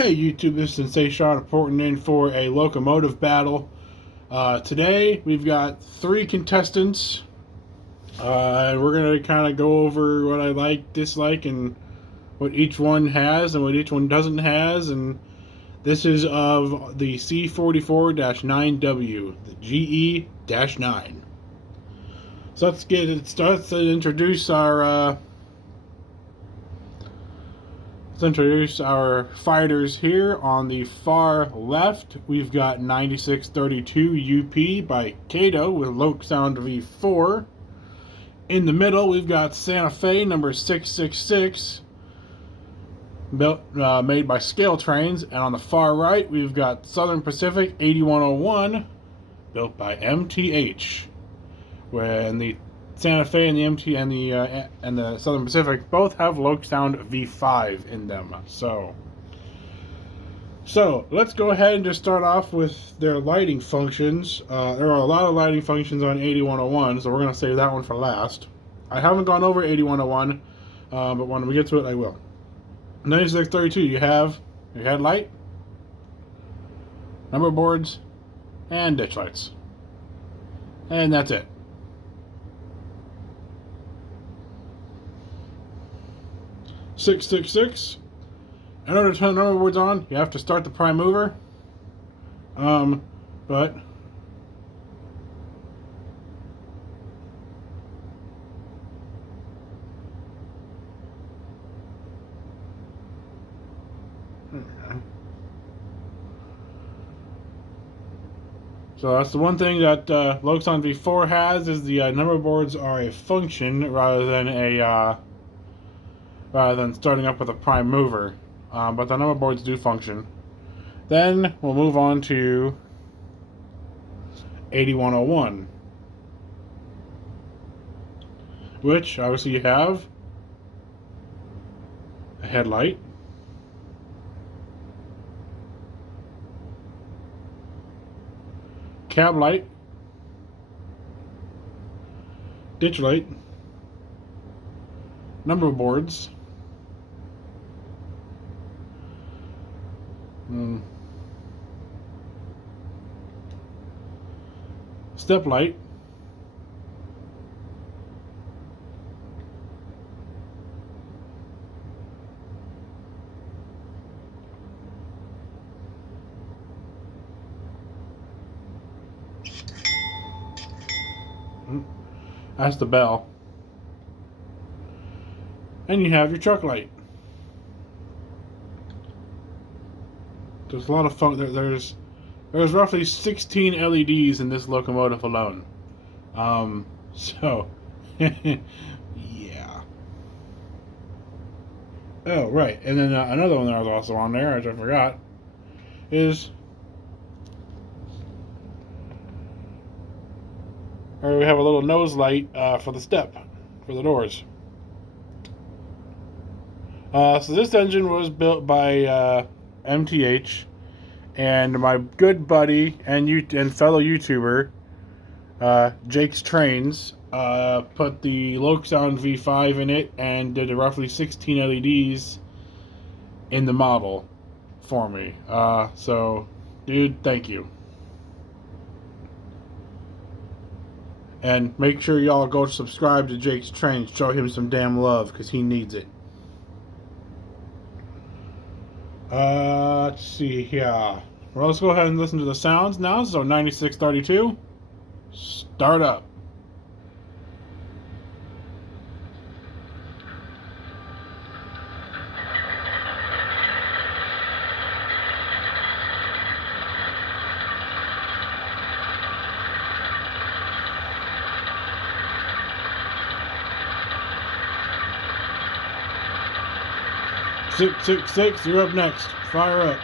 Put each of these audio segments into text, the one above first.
Hey YouTube, this is Sensation reporting in for a locomotive battle. Today we've got 3 contestants. And we're going to kind of go over what I like, dislike, and what each one has and what each one doesn't has. And this is of the C44-9W, the GE-9. So let's get it started and introduce our fighters here. On the far left, we've got 9632 UP by Kato with Loke Sound V4. In the middle, we've got Santa Fe number 666, made by Scale Trains. And on the far right, we've got Southern Pacific 8101, built by MTH. When the Santa Fe and the MT and the Southern Pacific both have Loke Sound V5 in them. So let's go ahead and just start off with their lighting functions. There are a lot of lighting functions on 8101, so we're going to save that one for last. I haven't gone over 8101, but when we get to it, I will. 9632, you have your headlight, number boards, and ditch lights. And that's it. .666. In order to turn the number boards on, you have to start the prime mover. But so that's the one thing that Loke Sound V4 has, is the number boards are a function rather than starting up with a prime mover. But the number boards do function. Then we'll move on to 8101, which obviously you have a headlight, cab light, ditch light, number boards, step light, that's the bell, and you have your truck light. There's a lot of fun. There's roughly 16 LEDs in this locomotive alone. So yeah. Oh, right. And then another one that was also on there, which I forgot, is we have a little nose light for the step, for the doors. So this engine was built by MTH, and my good buddy and fellow YouTuber Jake's Trains put the Loke Sound V5 in it and did roughly 16 LEDs in the model for me. So, dude, thank you. And make sure y'all go subscribe to Jake's Trains. Show him some damn love, because he needs it. Let's see here. Well, let's go ahead and listen to the sounds now. So 9632, start up. .666, you're up next. Fire up.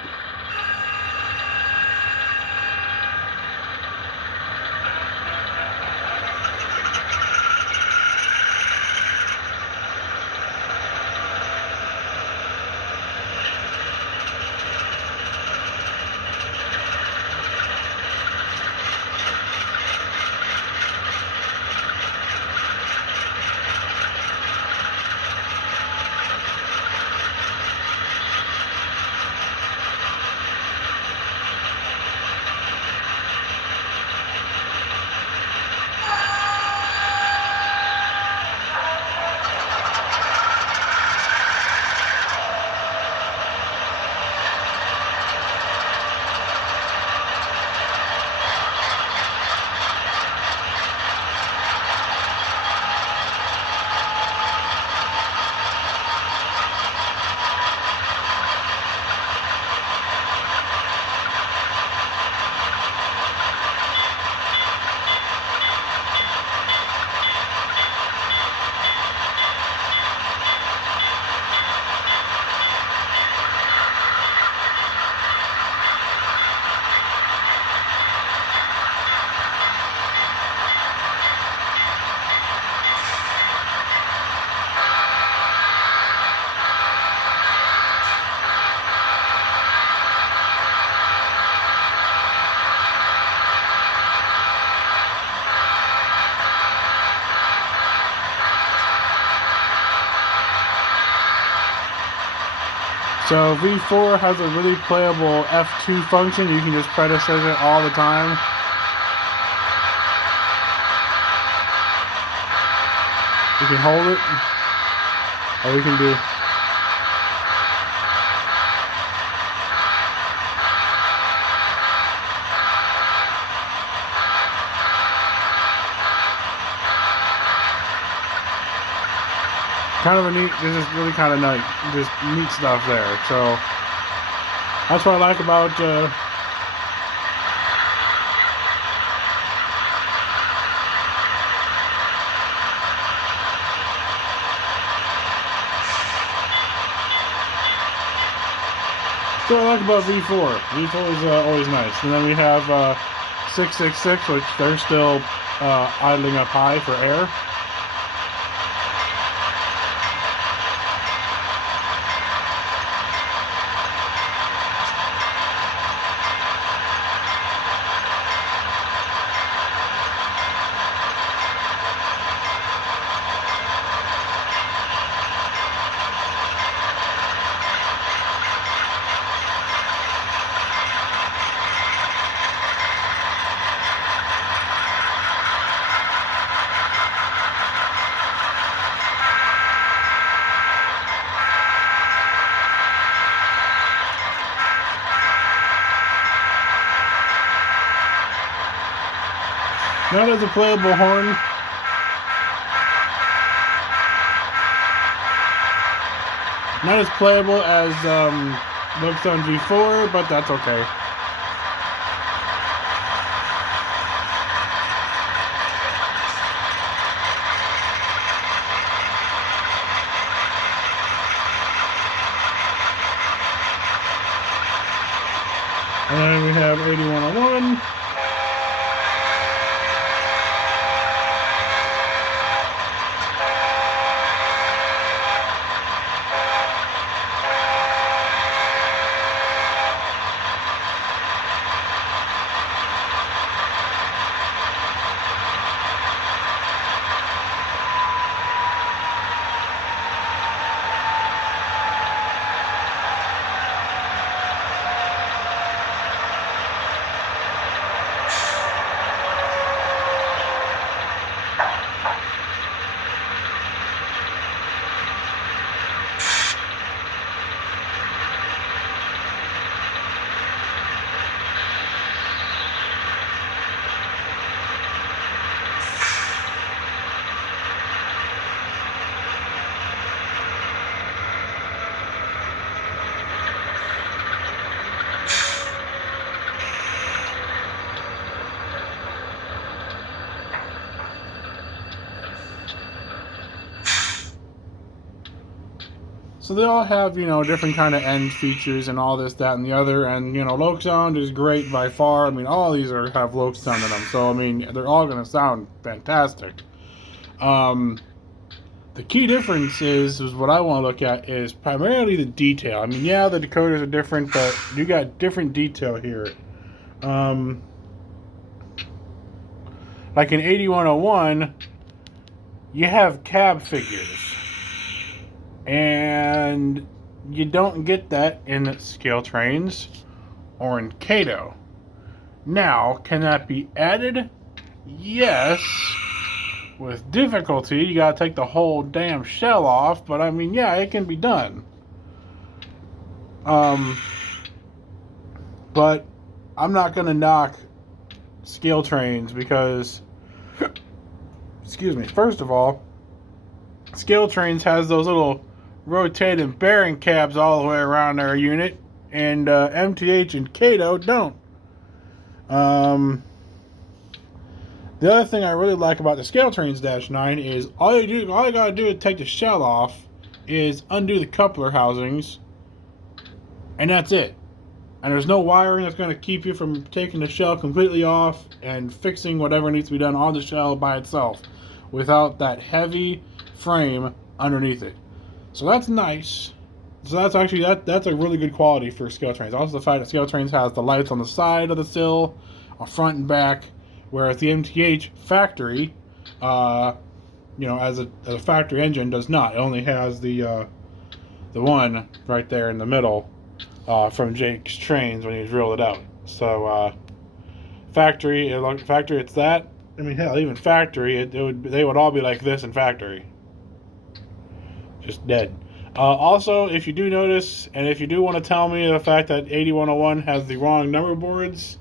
So V4 has a really playable F2 function. You can just predecessor it all the time. You can hold it, or you can do. Kind of a neat, this is really kind of nice, just neat stuff there. So that's what I like about V4. V4 is always nice. And then we have 666, which they're still idling up high for air. Not as a playable horn. Not as playable as looks on G4, but that's okay. And then we have 8101. So they all have, you know, different kind of end features and all this, that, and the other. And, you know, low sound is great by far. I mean, all these have low sound in them. So, I mean, they're all going to sound fantastic. The key difference is what I want to look at is primarily the detail. I mean, yeah, the decoders are different, but you got different detail here. Like in 8101, you have cab figures. And you don't get that in scale trains or in Kato. Now, can that be added? Yes. With difficulty, you gotta take the whole damn shell off, but I mean, yeah, it can be done. But I'm not gonna knock scale trains because, excuse me, first of all, scale trains has those little rotating bearing cabs all the way around their unit, and MTH and Kato don't. The other thing I really like about the scale trains -9 is all you gotta do to take the shell off is undo the coupler housings, and that's it. And there's no wiring that's going to keep you from taking the shell completely off and fixing whatever needs to be done on the shell by itself without that heavy frame underneath it. So that's nice. So that's actually that's a really good quality for scale trains. Also the fact that scale trains has the lights on the side of the sill, on front and back, whereas the MTH factory, you know, as a factory engine does not. It only has the the one right there in the middle from Jake's Trains when he drilled it out. So factory, it's that. I mean, hell, even factory, they would all be like this in factory, just dead. Also, if you do notice, and if you do want to tell me the fact that 8101 has the wrong number boards,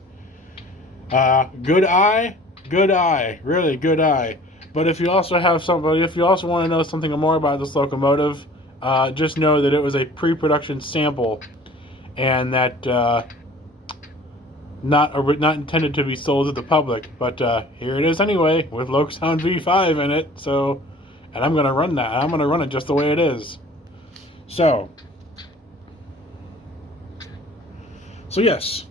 good eye, really good eye. But if you also want to know something more about this locomotive, just know that it was a pre-production sample, and that not intended to be sold to the public. But here it is anyway, with Lokestown V5 in it. So, and I'm gonna run that. I'm gonna run it just the way it is. So yes,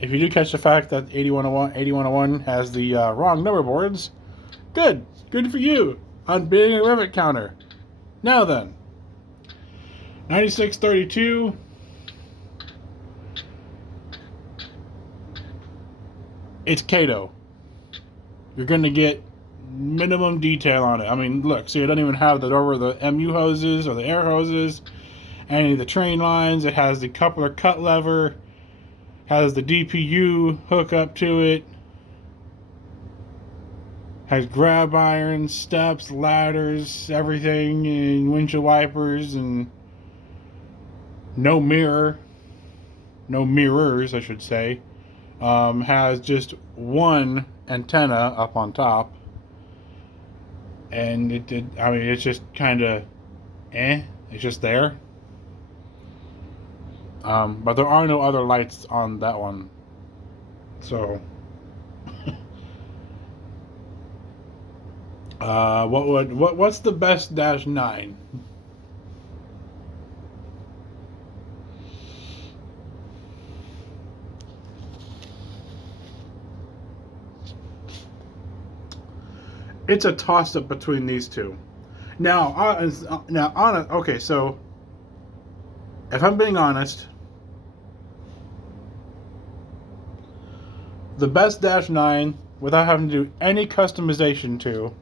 if you do catch the fact that 8101 has the wrong number boards, good for you on being a rivet counter. Now then, 9632. It's Kato. You're gonna get minimum detail on it. I mean, look, see, it doesn't even have the MU hoses or the air hoses, any of the train lines. It has the coupler cut lever, has the DPU hook up to it, has grab irons, steps, ladders, everything, and windshield wipers, and no mirrors, I should say. Has just one antenna up on top, and it's just kind of it's just there. But there are no other lights on that one. So what's the best -9? It's a toss-up between these two. Okay, so if I'm being honest, the best -9, without having to do any customization to,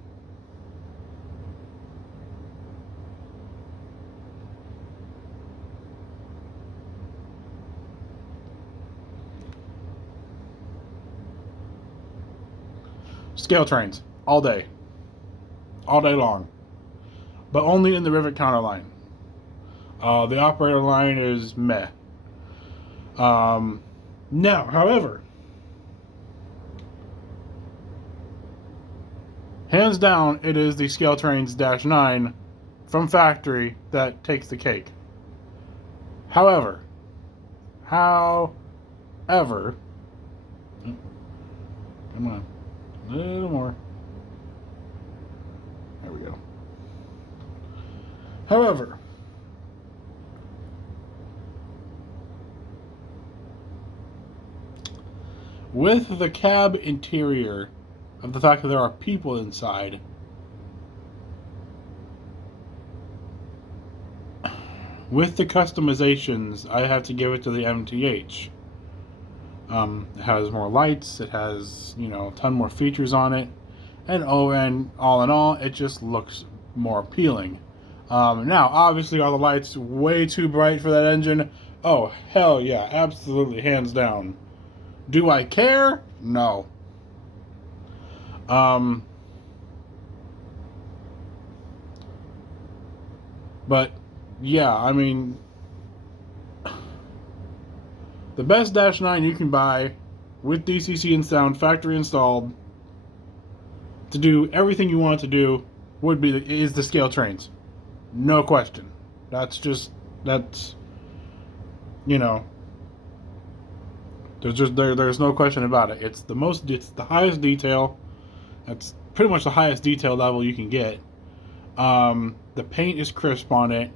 scale trains, all day long, but only in the rivet counter line. The operator line is meh. Now, however, hands down, it is the Scale Trains -9 from factory that takes the cake. However, come on, a little more. There we go. However, with the cab interior, of the fact that there are people inside, with the customizations, I have to give it to the MTH. It has more lights, it has, a ton more features on it, and all in all, it just looks more appealing. Now, obviously, are the lights way too bright for that engine? Oh, hell yeah, absolutely, hands down. Do I care? No. But, yeah, I mean, the best -9 you can buy with DCC and sound factory installed to do everything you want to do is the Scale Trains. No question. There's no question about it. It's the highest detail. That's pretty much the highest detail level you can get. The paint is crisp on it.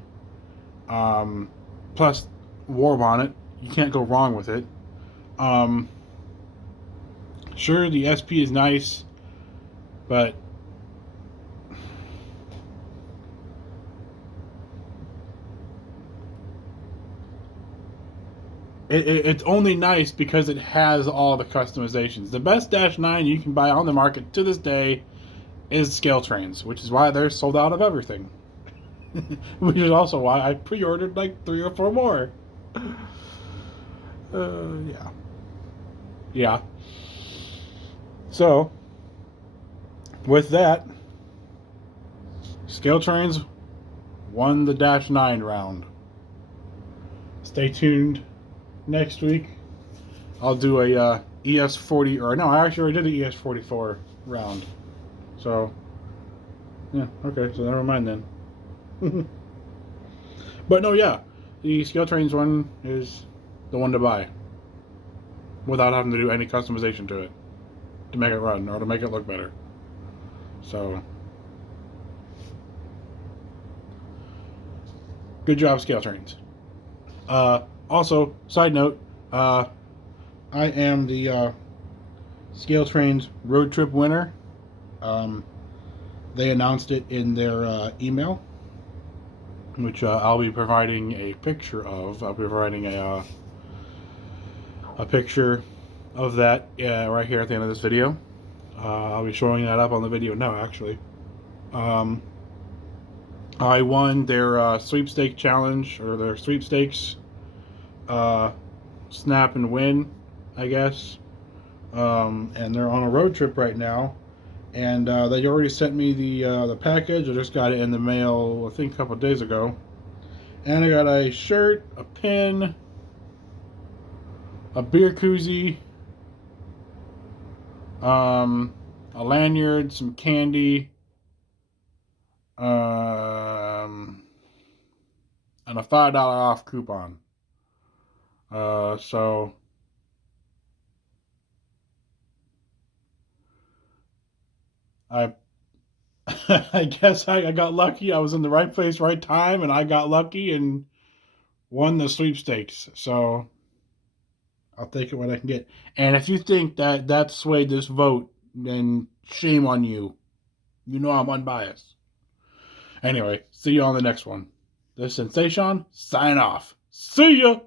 Plus warp on it. You can't go wrong with it. Sure, the SP is nice, but it's only nice because it has all the customizations. The best -9 you can buy on the market to this day is Scale Trains, which is why they're sold out of everything. Which is also why I pre-ordered like 3 or 4 more. Yeah. Yeah. So, with that, Scale Trains won the Dash 9 round. Stay tuned next week. I'll do a ES40, or no, I actually already did the ES44 round. So, yeah, okay, so never mind then. But no, yeah, the Scale Trains one is the one to buy without having to do any customization to it to make it run or to make it look better. So, good job, Scale Trains. Also, side note, I am the Scale Trains road trip winner. They announced it in their email, which I'll be providing a picture of. I'll be providing a picture of that right here at the end of this video. I'll be showing that up on the video now, actually. I won their sweepstake challenge, or their sweepstakes snap and win, I guess. And they're on a road trip right now. And they already sent me the package. I just got it in the mail, I think, a couple of days ago. And I got a shirt, a pin, a beer koozie, a lanyard, some candy, and a $5 off coupon. So I I guess I got lucky. I was in the right place, right time, and I got lucky and won the sweepstakes. So I'll take it when I can get. And if you think that swayed this vote, then shame on you. You know I'm unbiased. Anyway, see you on the next one. This is Sensation, sign off. See ya!